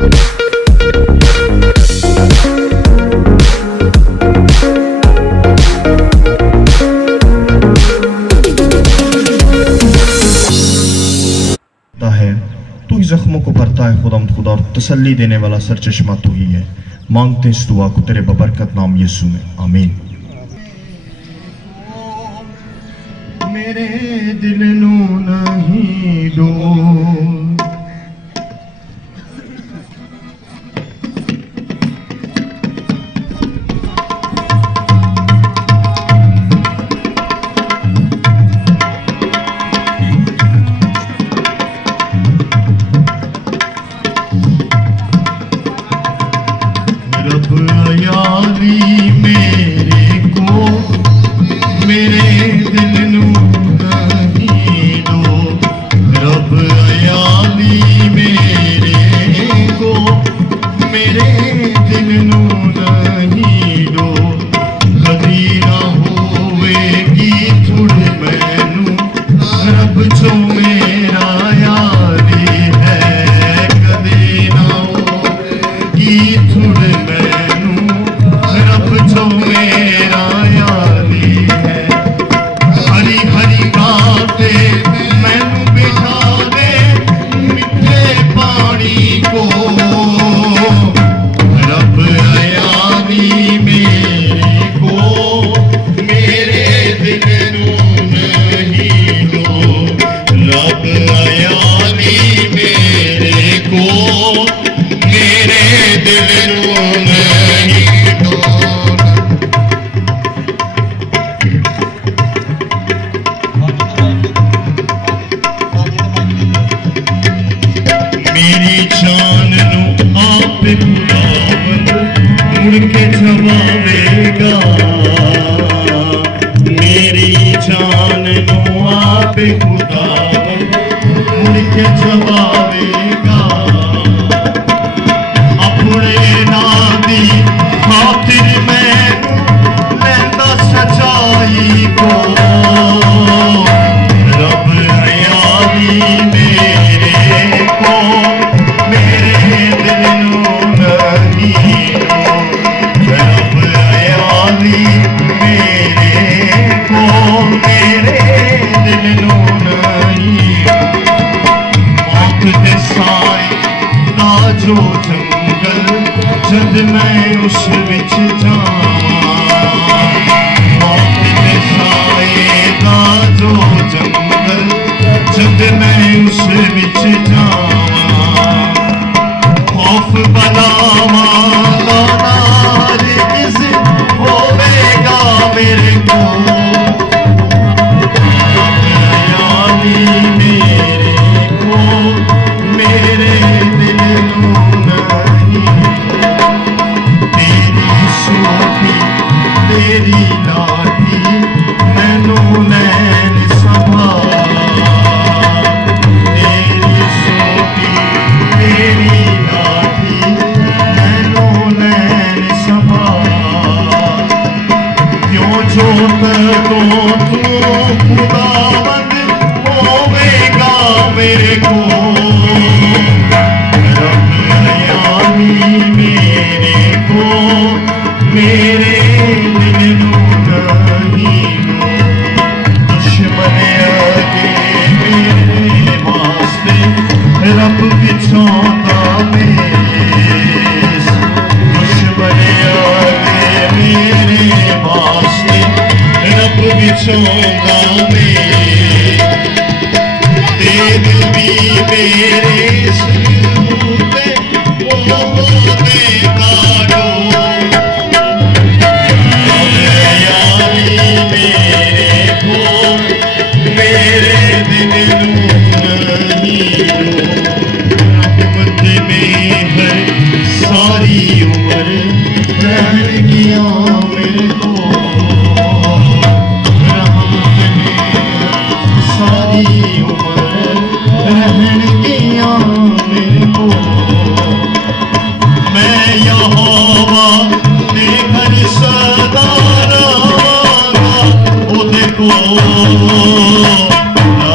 तू ही जख्मों को भरता है खुदा और तसल्ली देने वाला सरचश्मा तू ही है। मांगते इस दुआ को तेरे बबरकत नाम यीशु में, आमीन। मेरे दिल नू नहीं दो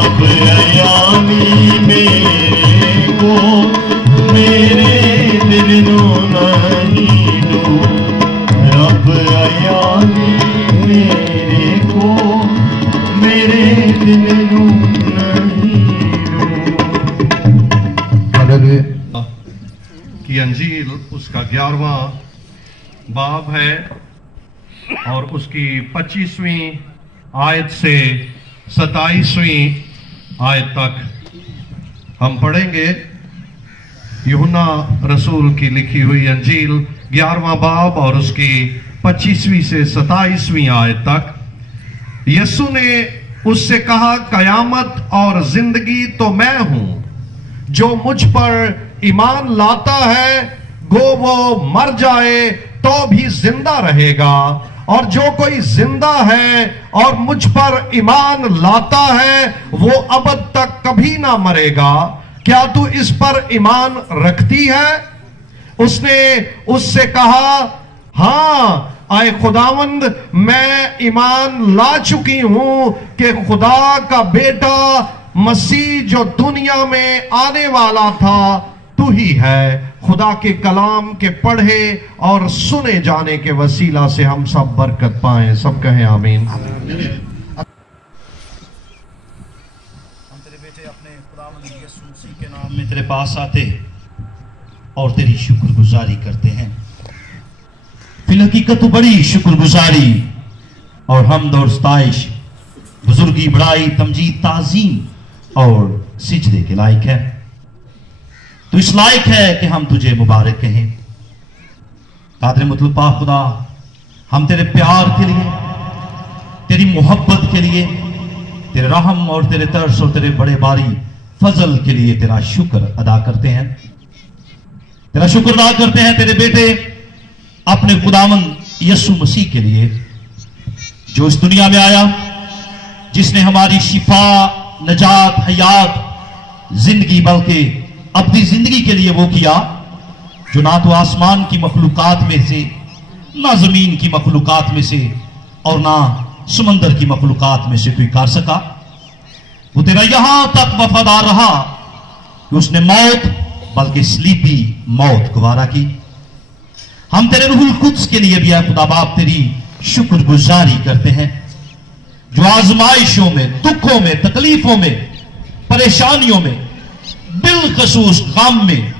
अब अयामी मेरे को मेरे की अंजील उसका 11वां बाब है और उसकी 25वीं आयत से 27वीं आयत तक हम पढ़ेंगे। यूहन्ना रसूल की लिखी हुई अंजील 11वां बाब और उसकी 25वीं से 27वीं आयत तक। यीशु ने उससे कहा, कयामत और जिंदगी तो मैं हूं, जो मुझ पर ईमान लाता है गो वो मर जाए तो भी जिंदा रहेगा, और जो कोई जिंदा है और मुझ पर ईमान लाता है वो अब तक कभी ना मरेगा। क्या तू इस पर ईमान रखती है? उसने उससे कहा, हां आए खुदावंद, मैं ईमान ला चुकी हूं कि खुदा का बेटा मसीह जो दुनिया में आने वाला था तू ही है। खुदा के कलाम के पढ़े और सुने जाने के वसीला से हम सब बरकत पाएं। सब कहें आमीन। हम तेरे बेटे अपने खुदावंद यीशु मसीह के नाम में तेरे पास आते और तेरी शुक्रगुजारी करते हैं। फिल हकीकत बड़ी शुक्रगुजारी और हमद और सताइश, बुजुर्गी, बड़ाई, तमजीद, ताजीम और सिजदे के लायक है। तो इस लायक है कि हम तुझे मुबारक कहें। कादर मतलब पा खुदा, हम तेरे प्यार के लिए, तेरी मोहब्बत के लिए, तेरे रहम और तेरे तरस और तेरे बड़े बारी फजल के लिए तेरा शुक्र अदा करते हैं। तेरा शुक्र अदा करते हैं तेरे बेटे अपने खुदावंद यीशु मसीह के लिए, जो इस दुनिया में आया, जिसने हमारी शिफा, नजात, हयात, जिंदगी बल्कि अपनी जिंदगी के लिए वो किया जो ना तो आसमान की मखलूकात में से, ना जमीन की मखलूकात में से और ना समंदर की मखलूकात में से कोई कर सका। वो तेरा यहां तक वफादार रहा कि उसने मौत बल्कि स्लीपी मौत गवारा की। हम तेरे रूहुल कुद्स के लिए भी खुदा बाप तेरी शुक्रगुजारी करते हैं, जो आजमाइशों में, दुखों में, तकलीफों में, परेशानियों में, बिलखसूस गम में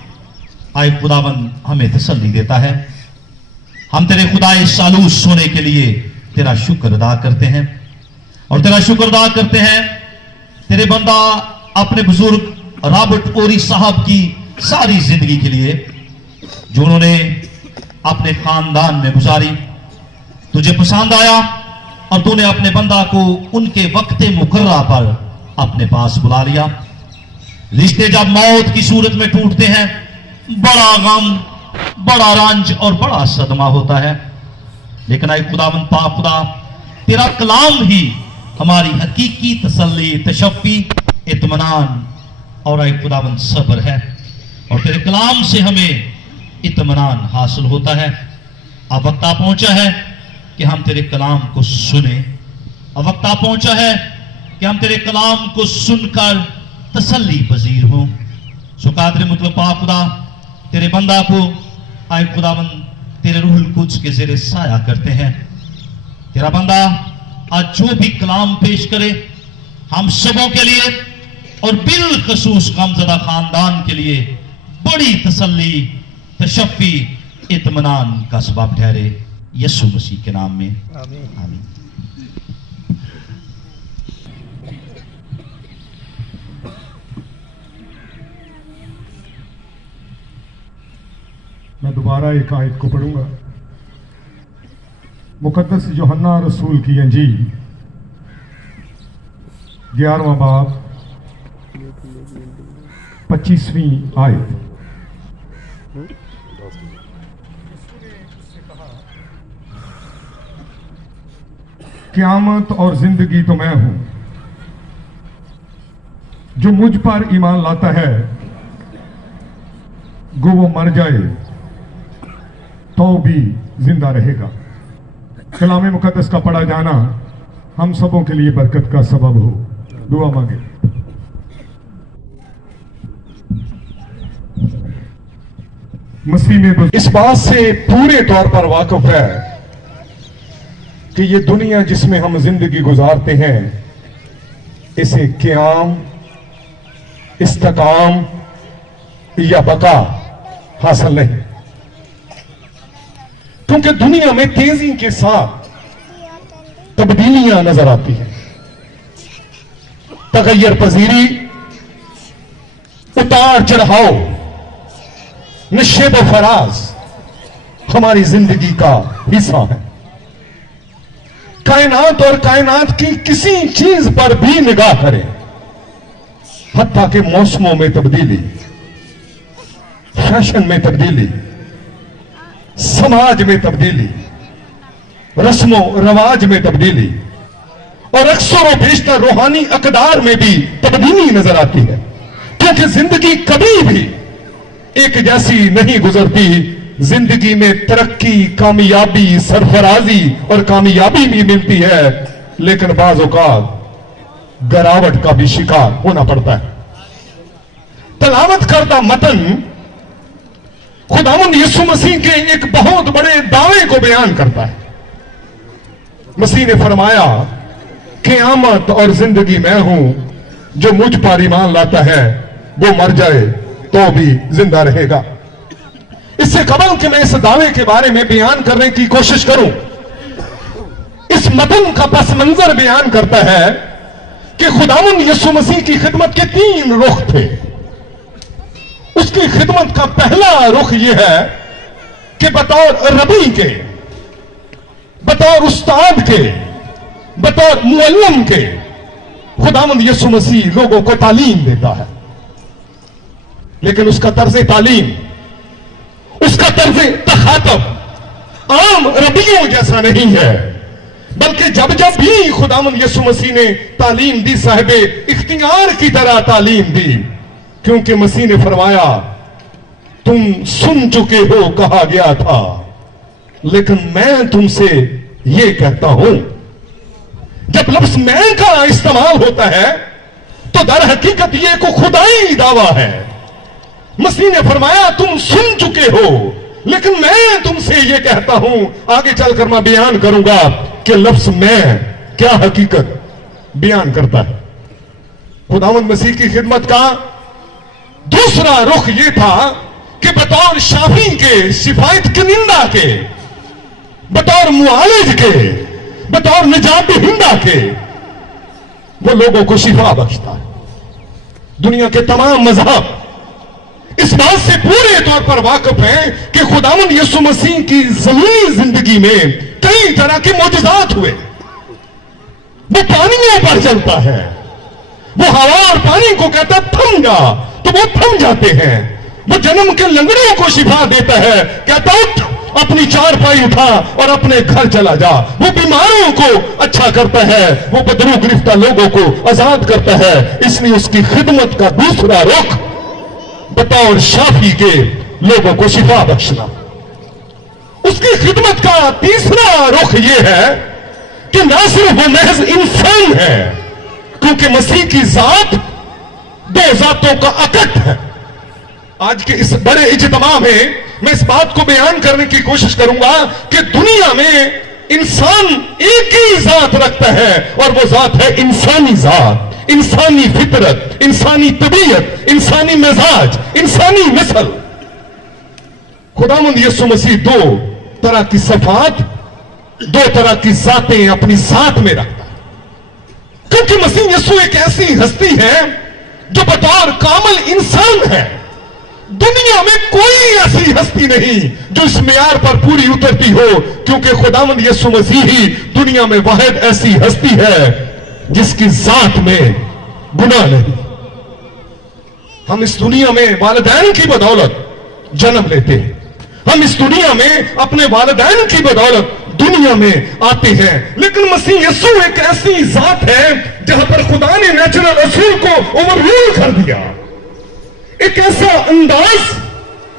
आए खुदावन हमें तसल्ली देता है। हम तेरे खुदाए सालूस होने के लिए तेरा शुक्र अदा करते हैं और तेरा शुक्र अदा करते हैं तेरे बंदा अपने बुजुर्ग रॉबर्ट ओरी साहब की सारी जिंदगी के लिए, जो उन्होंने अपने खानदान में गुजारी। तुझे पसंद आया और तूने अपने बंदा को उनके वक्त मुकर्रा पर अपने पास बुला लिया। रिश्ते जब मौत की सूरत में टूटते हैं, बड़ा गम, बड़ा रंज और बड़ा सदमा होता है, लेकिन आए खुदावंद पाक खुदा, तेरा कलाम ही हमारी हकीकी तसल्ली, तशफ़ी, इत्मीनान और आए खुदावंद सब्र है, और तेरे कलाम से हमें इत्मीनान हासिल होता है। अब वक्त आ पहुंचा है कि हम तेरे कलाम को सुने। अब वक्त आ पहुंचा है कि हम तेरे कलाम को सुनकर तसल्ली पजीर हो। सो कादर मतलब पाक खुदा, तेरे बंदा को आए खुदावंद तेरे रूहुल कुद्स के ज़ेरे साया करते हैं। तेरा बंदा आज जो भी कलाम पेश करे, हम सबों के लिए और बिलखसूस गमज़दा खानदान के लिए बड़ी तसल्ली, तशफ़ी, इत्मीनान का सबब ठहरे। यीशु मसीह के नाम में आमीन, आमीन। मैं दोबारा एक आयत को पढ़ूंगा। मुकद्दस यूहन्ना रसूल की अंजील 11वां बाब 25वीं आयत। क़यामत और जिंदगी तो मैं हूं, जो मुझ पर ईमान लाता है गो वो मर जाए तो भी जिंदा रहेगा। कलाम मुकद्दस का पढ़ा जाना हम सबों के लिए बरकत का सबब हो। दुआ मांगे। मसीह में इस बात से पूरे तौर पर वाकिफ है कि ये दुनिया जिसमें हम जिंदगी गुजारते हैं, इसे क़याम, इस्तिकाम या बका हासिल नहीं, क्योंकि दुनिया में तेजी के साथ तब्दीलियां नजर आती हैं। तगैयर पजीरी, उतार चढ़ाव, निशेब फराज हमारी जिंदगी का हिस्सा है। कायनात और कायनात की किसी चीज पर भी निगाह करें, हत्ता के मौसमों में तब्दीली, फैशन में तब्दीली, समाज में तब्दीली, रस्मों रवाज में तब्दीली और अक्सर व बेशतर रूहानी अकदार में भी तब्दीली नजर आती है। क्योंकि जिंदगी कभी भी एक जैसी नहीं गुजरती। जिंदगी में तरक्की, कामयाबी, सरफराजी और कामयाबी भी मिलती है, लेकिन बाज़ औक़ात गिरावट का भी शिकार होना पड़ता है। तलावत करता मतन खुदावंद यीशु मसीह के एक बहुत बड़े दावे को बयान करता है। मसीह ने फरमाया, क़यामत और जिंदगी मैं हूं, जो मुझ पर ईमान लाता है वो मर जाए तो भी जिंदा रहेगा। इससे कबल कि मैं इस दावे के बारे में बयान करने की कोशिश करूं, इस मतन का पस मंजर बयान करता है कि खुदावंद यीशु मसीह की खिदमत के 3 रुख थे। उसकी खिदमत का पहला रुख यह है कि बतौर रबी के, बतौर उस्ताद के, बतौर मुअल्लिम के खुदावंद यीशु मसीह लोगों को तालीम देता है। लेकिन उसका तर्ज तालीम, उसका तर्ज तखातब आम रबियों जैसा नहीं है, बल्कि जब जब भी खुदावंद यीशु मसीह ने तालीम दी, साहिबे इख्तियार की तरह तालीम दी। क्योंकि मसीह ने फरमाया, तुम सुन चुके हो कहा गया था, लेकिन मैं तुमसे यह कहता हूं। जब लफ्ज मैं का इस्तेमाल होता है तो दर हकीकत यह को खुदाई दावा है। मसीह ने फरमाया, तुम सुन चुके हो, लेकिन मैं तुमसे यह कहता हूं। आगे चलकर मैं बयान करूंगा कि लफ्ज मैं क्या हकीकत बयान करता है। खुदावंद मसीह की खिदमत का दूसरा रुख यह था कि बतौर शाफी के, शिफायत कनिंदा के, बतौर मुआलिज के, बतौर निजात हिंदा के वो लोगों को शिफा बख्शता है। दुनिया के तमाम मजहब इस बात से पूरे तौर पर वाकिफ हैं कि खुदावंद यीशु मसीह की ज़मीनी जिंदगी में कई तरह के मोजज़ात हुए। वो पानियों पर चलता है, वो हवा और पानी को कहता है थम जा, तो वो थम जाते हैं। वो जन्म के लंगड़ों को शिफा देता है, कहता उठ, अपनी चारपाई उठा और अपने घर चला जा। वो बीमारों को अच्छा करता है, वो बदरू गिरफ्तार लोगों को आजाद करता है। इसलिए उसकी खिदमत का दूसरा रुख बतौर शाफी के लोगों को शिफा बख्शना। उसकी खिदमत का तीसरा रुख यह है कि न सिर्फ वो महज इंसान है, क्योंकि मसीह की जात 2 जातों का अकट है। आज के इस बड़े इज्तिमा में मैं इस बात को बयान करने की कोशिश करूंगा कि दुनिया में इंसान एक ही जात रखता है, और वो जात है इंसानी जात, इंसानी फितरत, इंसानी तबीयत, इंसानी मिजाज, इंसानी नस्ल। खुदावंद यीशु मसीह 2 तरह की सफात, 2 तरह की जातें अपनी साथ में रखता है। क्योंकि मसीह यीशु एक ऐसी हस्ती है जो बतौर कामिल इंसान है। दुनिया में कोई ऐसी हस्ती नहीं जो इस मेयार पर पूरी उतरती हो, क्योंकि खुदावंद यीशु मसीह ही दुनिया में वाहिद ऐसी हस्ती है जिसकी जात में गुनाह नहीं। हम इस दुनिया में वालिदैन की बदौलत जन्म लेते हैं, हम इस दुनिया में अपने वालिदैन की बदौलत दुनिया में आते हैं, लेकिन मसीह यीशु एक ऐसी जात है जहां पर खुदा ने नेचुरल असूल को ओवररूल कर दिया। एक ऐसा अंदाज,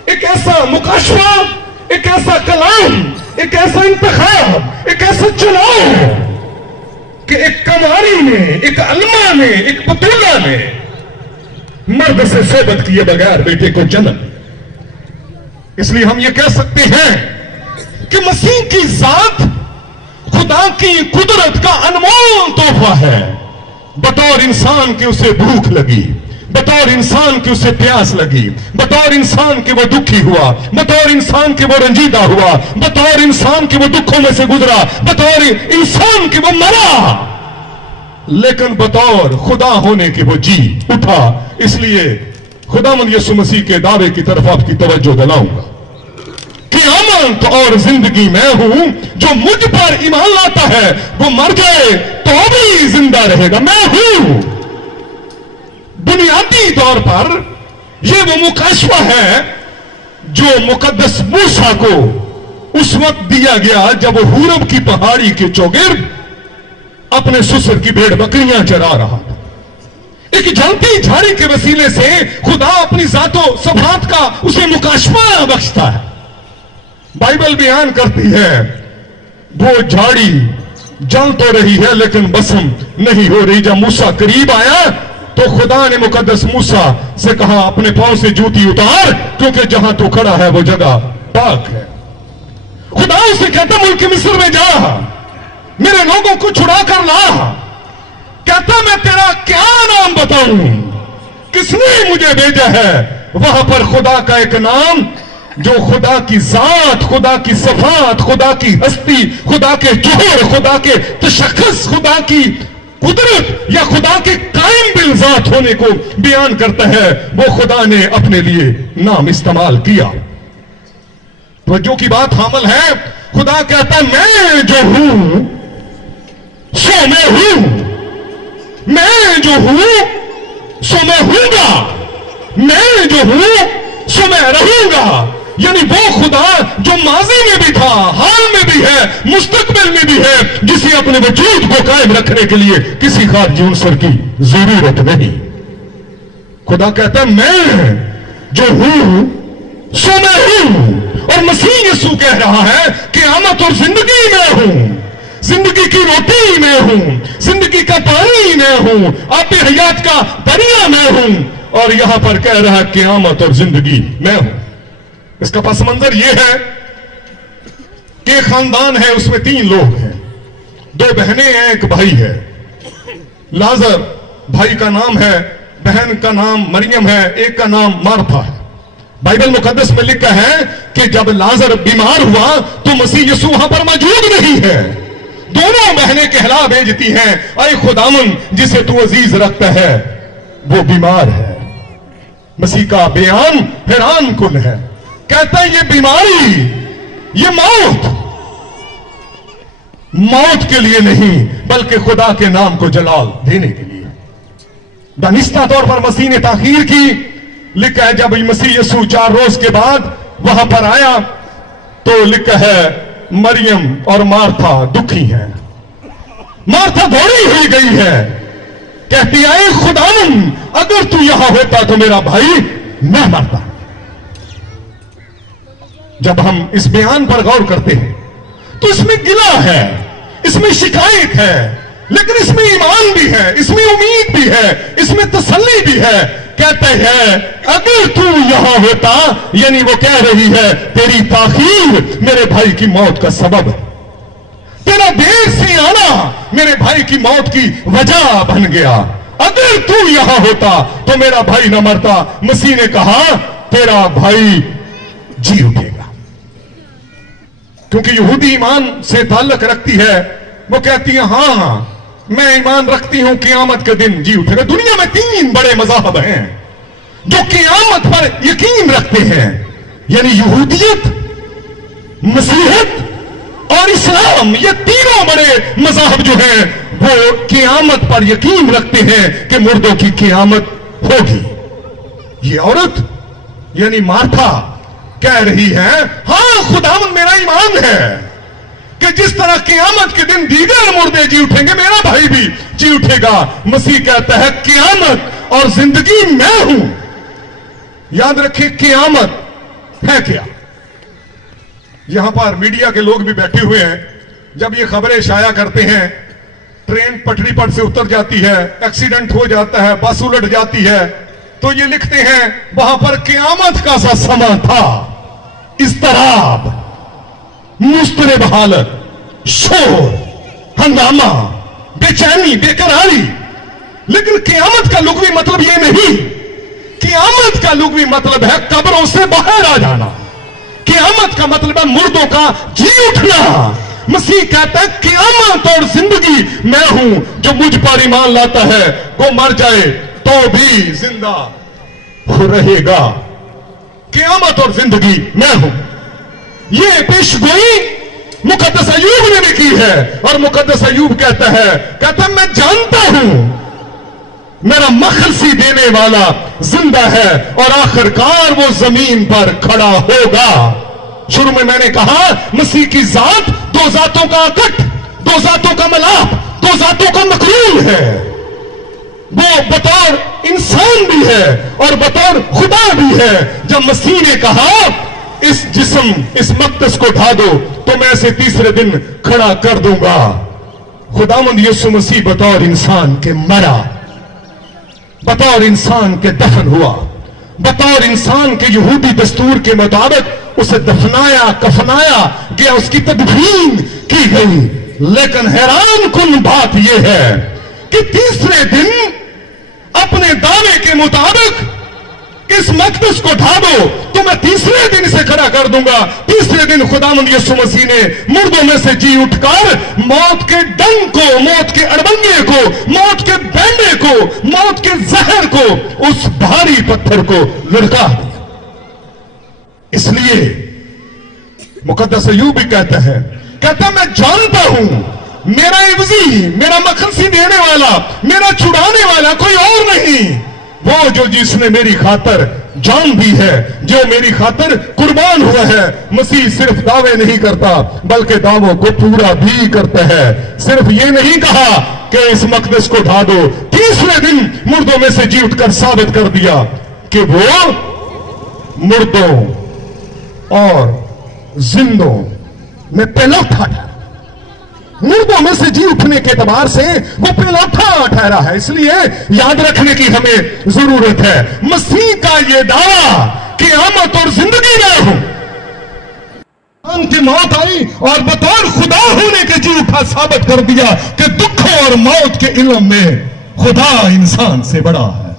एक ऐसा मुकाशफा, एक ऐसा कलाम, एक ऐसा इंतखाब, एक ऐसा चुनाव कि एक कमारी ने, एक अलमा ने, एक बतूला ने मर्द से सोबत किए बगैर बेटे को जन्म। इसलिए हम ये कह सकते हैं कि मसीह की जात खुदा की कुदरत का अनमोल तोहफा है। बतौर इंसान के उसे भूख लगी, बतौर इंसान की उसे प्यास लगी, बतौर इंसान के वो दुखी हुआ, बतौर इंसान के वो रंजीदा हुआ, बतौर इंसान के वो दुखों में से गुजरा, बतौर इंसान के वो मरा, लेकिन बतौर खुदा होने के वो जी उठा। इसलिए खुदावंद यीशु मसीह के दावे की तरफ आपकी तवज्जो दिलाऊंगा। क़यामत और जिंदगी मैं हूं, जो मुझ पर ईमान लाता है वो मर जाए तो भी जिंदा रहेगा। मैं हूं। बुनियादी तौर पर यह वो मुकाशवा है जो मुकद्दस मूसा को उस वक्त दिया गया जब वो हुरब की पहाड़ी के चौगिर्द अपने ससुर की भेड़ बकरियां चरा रहा था। एक जलती झाड़ी के वसीले से खुदा अपनी जातो सफात का उसे मुकाशवा बख्शता है। बाइबल बयान करती है वो झाड़ी जल तो रही है लेकिन बसम नहीं हो रही। जब मूसा करीब आया तो खुदा ने मुकद्दस मूसा से कहा अपने पांव से जूती उतार, क्योंकि जहां तू खड़ा है वो जगह पाक है। खुदा उसे कहता मुल्क मिस्र में जा, मेरे लोगों को छुड़ा कर ला। कहता मैं तेरा क्या नाम बताऊं, किसने मुझे भेजा है। वहां पर खुदा का एक नाम जो खुदा की जात, खुदा की सफात, खुदा की हस्ती, खुदा के जोहर, खुदा के तशख्खुस, खुदा की कुदरत या खुदा के कायम बिल जात होने को बयान करता है, वो खुदा ने अपने लिए नाम इस्तेमाल किया। तो जो की बात हामल है, खुदा कहता मैं जो हूं सो मैं हूं, मैं जो हूं सो मैं हूंगा, मैं जो हूं सो मैं रहूंगा। यानी वो खुदा जो माजी में भी था, हाल में भी है, मुस्तकबिल में भी है, जिसे अपने वजूद को कायम रखने के लिए किसी खारजी उनसर की जरूरत नहीं। खुदा कहता है मैं जो हूं सो मैं हूं। और मसीह यीशु कह रहा है क़यामत और जिंदगी में हूं, जिंदगी की रोटी मैं हूं, जिंदगी का पानी मैं हूं, आबे हयात का दरिया मैं हूं। और यहां पर कह रहा है क़यामत और जिंदगी मैं हूं। इसका पस मंजर यह है कि खानदान है, उसमें 3 लोग हैं, 2 बहनें हैं, एक भाई है। लाजर भाई का नाम है, बहन का नाम मरियम है, एक का नाम मार्था है। बाइबल मुकद्दस में लिखा है कि जब लाजर बीमार हुआ तो मसीह यीशु वहां पर मौजूद नहीं है। दोनों बहनें कहला भेजती हैं, ऐ खुदावन जिसे तू अजीज रखता है वो बीमार है। मसीह का बयान हैरान कुन है। कहता है ये बीमारी, ये मौत के लिए नहीं बल्कि खुदा के नाम को जलाल देने के लिए। दानिस्ता तौर पर मसीह ने ताखीर की। लिखा है जब मसीह यीशु 4 रोज के बाद वहां पर आया तो लिखा है मरियम और मार्था दुखी हैं। मार्था दौड़ी हुई गई है, कहती है खुदावन अगर तू यहां होता तो मेरा भाई न मरता। जब हम इस बयान पर गौर करते हैं तो इसमें गिला है, इसमें शिकायत है, लेकिन इसमें ईमान भी है, इसमें उम्मीद भी है, इसमें तसल्ली भी है। कहते हैं अगर तू यहां होता, यानी वो कह रही है तेरी ताखीर मेरे भाई की मौत का सबब है, तेरा देर से आना मेरे भाई की मौत की वजह बन गया। अगर तू यहां होता तो मेरा भाई न मरता। मसीह ने कहा तेरा भाई जी उठेगा, क्योंकि यहूदी ईमान से ताल्लुक रखती है। वो कहती है हां मैं ईमान रखती हूं क़यामत के दिन जी उठेगा। दुनिया में 3 बड़े मज़हब हैं जो क़यामत पर यकीन रखते हैं, यानी यहूदियत, मसीहत और इस्लाम। ये तीनों बड़े मज़हब जो हैं वो क़यामत पर यकीन रखते हैं कि मुर्दों की क़यामत होगी। ये औरत यानी मार्था कह रही है हां खुदावन मेरा ईमान है कि जिस तरह क़यामत के दिन दीगर मुर्दे जी उठेंगे मेरा भाई भी जी उठेगा। मसीह कहता है क़यामत और जिंदगी मैं हूं। याद रखिए क़यामत है क्या। यहां पर मीडिया के लोग भी बैठे हुए हैं, जब ये खबरें शाया करते हैं ट्रेन पटरी पर से उतर जाती है, एक्सीडेंट हो जाता है, बस उलट जाती है, तो ये लिखते हैं वहां पर क़यामत का सा समा था, इस्तराब, मुस्तरब हालत, शोर, हंगामा, बेचैनी, बेकरारी। लेकिन क़यामत का लुग़वी मतलब ये नहीं क़यामत का लुग़वी मतलब है कब्रों से बाहर आ जाना। क़यामत का मतलब है मुर्दों का जी उठना। मसीह कहता है क़यामत और जिंदगी मैं हूं, जो मुझ पर ईमान लाता है वो मर जाए तो भी जिंदा हो रहेगा। क़यामत और जिंदगी मैं हूं। ये पेशगोई मुकद्दस अय्यूब ने भी की है, और मुकद्दस अय्यूब कहता है मैं जानता हूं मेरा मखलसी देने वाला जिंदा है और आखिरकार वो जमीन पर खड़ा होगा। शुरू में मैंने कहा मसीह की जात दो जातों का अकट, दो जातों का मिलाप, दो जातों का मकरूल है। वो बतौर इंसान भी है और बतौर खुदा भी है। जब मसीह ने कहा इस जिस्म इस मक़दस को ढा दो तो मैं इसे तीसरे दिन खड़ा कर दूंगा, खुदावंद यीशु मसीह बतौर इंसान के मरा, बतौर इंसान के दफन हुआ, बतौर इंसान के यहूदी दस्तूर के मुताबिक उसे दफनाया कफनाया गया, उसकी तदफीन की गई। लेकिन हैरान कुन बात यह है कि तीसरे दिन अपने दावे के मुताबिक इस मक़दस को ढा दो तो मैं तीसरे दिन इसे खड़ा कर दूंगा। तीसरे दिन खुदावंद यीशु मसीह ने मुर्दों में से जी उठकर मौत के डंक को, मौत के अड़बंगे को, मौत के बैंडे को, मौत के जहर को, उस भारी पत्थर को लुढ़का दिया। इसलिए मुकद्दस अय्यूब भी कहता है मैं जानता हूं मेरा इवजी, मेरा मखलसी देने वाला, मेरा छुड़ाने वाला कोई और नहीं, वो जो जिसने मेरी खातर जान दी है, जो मेरी खातर कुर्बान हुआ है। मसीह सिर्फ दावे नहीं करता बल्कि दावों को पूरा भी करता है। सिर्फ ये नहीं कहा कि इस मक़दस को ढा दो, तीसरे दिन मुर्दों में से जी उठकर साबित कर दिया कि वो मुर्दों और जिंदों में पहलौठा था। मुर्दों में से जी उठने के एतबार से वो पहलौठा ठहरा है। इसलिए याद रखने की हमें जरूरत है मसीह का ये दावा कि क़यामत और जिंदगी में हूं। की मौत आई और बतौर खुदा होने के जी उठा, साबित कर दिया कि दुखों और मौत के इल्म में खुदा इंसान से बड़ा है।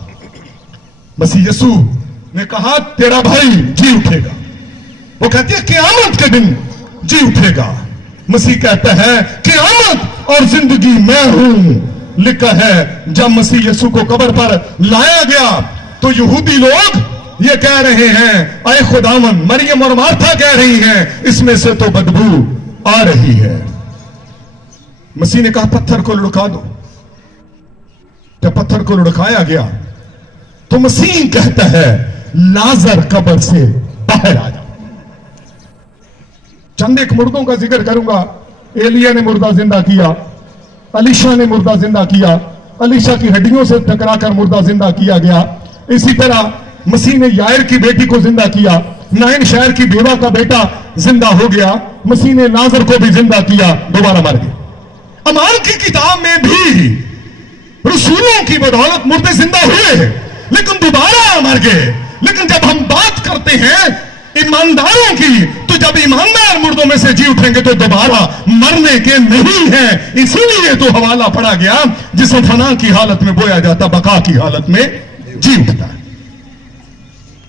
मसीह यीशु ने कहा तेरा भाई जी उठेगा। वो कहती है क़यामत के दिन जी उठेगा। मसीह कहता है क़यामत और जिंदगी मैं हूं। लिखा है जब मसीह यीशु को कब्र पर लाया गया तो यहूदी लोग ये कह रहे हैं ऐ खुदावन, मरियम और मार्था कह रही हैं इसमें से तो बदबू आ रही है। मसीह ने कहा पत्थर को लुढ़का दो। जब पत्थर को लुढ़काया गया तो मसीह कहता है लाजर कब्र से बाहर आ जाओ। चंद एक मुर्दों का जिक्र करूंगा। एलिया ने मुर्दा जिंदा किया, अलीशा ने मुर्दा जिंदा किया, अलीशा की हड्डियों से टकराकर मुर्दा जिंदा किया गया। इसी तरह मसीह ने यायर की बेटी को जिंदा किया, नाइन शहर की बेवा का बेटा जिंदा हो गया। मसीह ने नाजर को भी जिंदा किया, दोबारा मर गया। अमाल की किताब में भी रसूलों की बदौलत मुर्दे जिंदा हुए लेकिन दोबारा मर गए। लेकिन जब हम बात करते हैं ईमानदारों की, तो जब ईमानदार मुर्दों में से जी उठेंगे तो दोबारा मरने के नहीं है। इसीलिए तो हवाला पड़ा गया जिसे फना की हालत में बोया जाता बका की हालत में जी उठता है।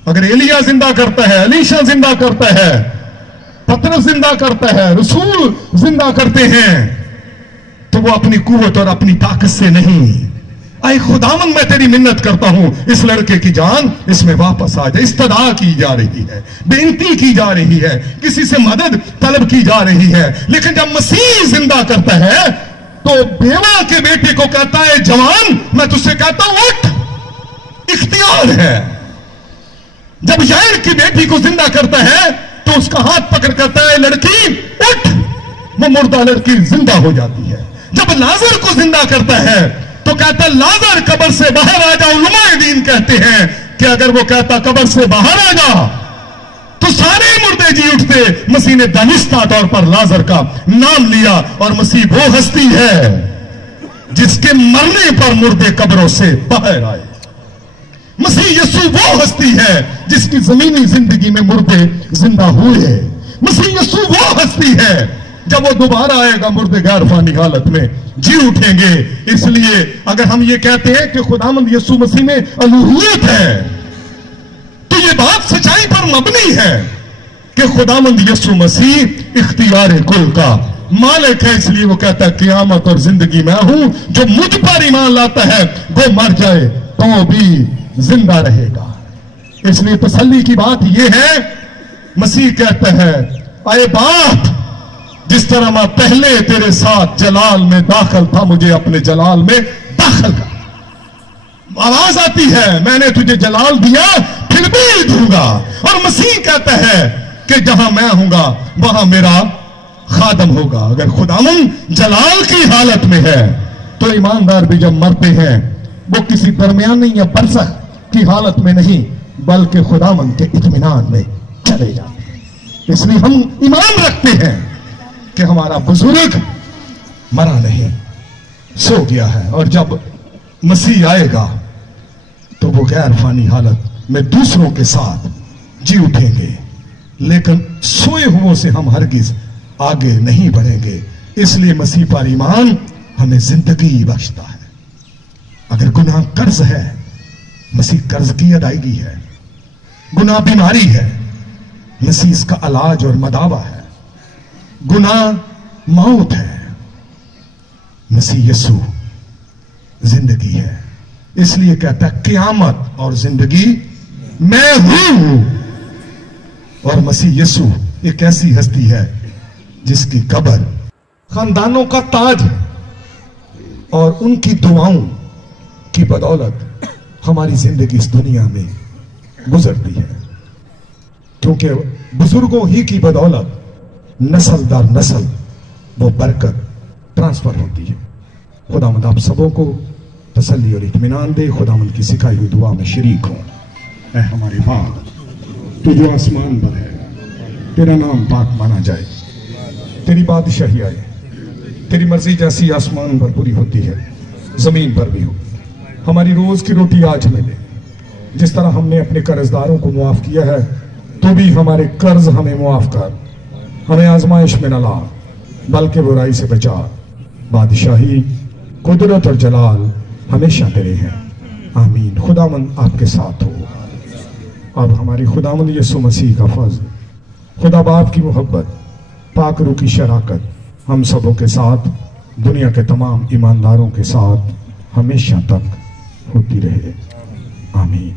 अगर एलिया जिंदा करता है, अलीशा जिंदा करता है, पतरस जिंदा करता है, रसूल जिंदा करते हैं, तो वो अपनी कुव्वत और अपनी ताकत से नहीं। आए खुदावन मैं तेरी मिन्नत करता हूं इस लड़के की जान इसमें वापस आ जाए। इस्तदा की जा रही है, बेनती की जा रही है, किसी से मदद तलब की जा रही है। लेकिन जब मसीह जिंदा करता है तो बेवा के बेटे को कहता है जवान मैं तुझसे कहता हूं उठ, इख्तियार है। जब यायर की बेटी को जिंदा करता है तो उसका हाथ पकड़ कहता है लड़की उठ, वो मुर्दा लड़की जिंदा हो जाती है। जब लाजर को जिंदा करता है तो कहता लाजर कब्र से बाहर आ जाओ। उलमाए दीन कहते हैं कि अगर वो कहता कब्र से बाहर आ जा तो सारे मुर्दे जी उठते। मसीह ने दानिस्ता तौर पर लाजर का नाम लिया और मसीह वो हस्ती है जिसके मरने पर मुर्दे कब्रों से बाहर आए। मसीह यीशु वो हस्ती है जिसकी जमीनी जिंदगी में मुर्दे जिंदा हुए। मसीह यीशु वो हस्ती है जब वो दोबारा आएगा मुर्दे गैर फानी हालत में जी उठेंगे। इसलिए अगर हम ये कहते हैं कि खुदावंद यीशु मसीह में अलूहियत है ये बात सच्चाई पर मबनी है कि खुदावंद यीशु मसीह इख्तियार कुल का मालिक है, इसलिए वो कहता है क़यामत और जिंदगी मैं हूं, जो मुझ पर ईमान लाता है वो मर जाए तो भी जिंदा रहेगा। इसलिए तसल्ली की बात यह है, मसीह कहता है अरे बाप, जिस तरह मैं पहले तेरे साथ जलाल में दाखिल था, मुझे अपने जलाल में दाखिल कर। आवाज आती है मैंने तुझे जलाल दिया फिर भी दूंगा। और मसीह कहता है कि जहां मैं हूंगा वहां मेरा खादम होगा। अगर खुदावन जलाल की हालत में है तो ईमानदार भी जब मरते हैं वो किसी दरमियानी या बरसख की हालत में नहीं, बल्कि खुदावन के इत्मीनान में चले जाते हैं। इसलिए हम ईमान रखते हैं कि हमारा बुजुर्ग मरा नहीं, सो गया है, और जब मसीह आएगा तो वो गैर फानी हालत में दूसरों के साथ जी उठेंगे, लेकिन सोए हुओं से हम हरगिज आगे नहीं बढ़ेंगे। इसलिए मसीह पर ईमान हमें जिंदगी बख्शता है। अगर गुनाह कर्ज है, मसीह कर्ज की अदायगी है। गुनाह बीमारी है, मसीह इसका इलाज और मदावा है। गुनाह मौत है, मसीह यीशु जिंदगी है। इसलिए कहता है क़यामत और जिंदगी मैं हूं। और मसीह यीशु एक ऐसी हस्ती है जिसकी कब्र खानदानों का ताज है, और उनकी दुआओं की बदौलत हमारी जिंदगी इस दुनिया में गुजरती है, क्योंकि बुजुर्गों ही की बदौलत नस्ल दर नस्ल वो बरकत ट्रांसफर होती है। खुदावंद आप सबों को तसल्ली और इत्मीनान दे। खुदावंद की सिखाई हुई दुआ में शरीक हो। ऐ हमारे बाप, तू जो आसमान पर है, तेरा नाम पाक माना जाए, तेरी बादशाही आए, तेरी मर्जी जैसी आसमान पर पूरी होती है जमीन पर भी हो। हमारी रोज की रोटी आज हमें दे। जिस तरह हमने अपने कर्जदारों को मुआफ किया है, तो भी हमारे कर्ज हमें मुआफ कर। हमें आजमाइश में न ला, बल्कि बुराई से बचा। बादशाही, कुदरत और जलाल हमेशा तेरे हैं। आमीन। खुदावंद आपके साथ हो। अब हमारी खुदावंद यीशु मसीह का फज़्ल, खुदा बाप की मोहब्बत, पाक रूह की शराकत हम सबों के साथ, दुनिया के तमाम ईमानदारों के साथ हमेशा तक होती रहे। आमीन।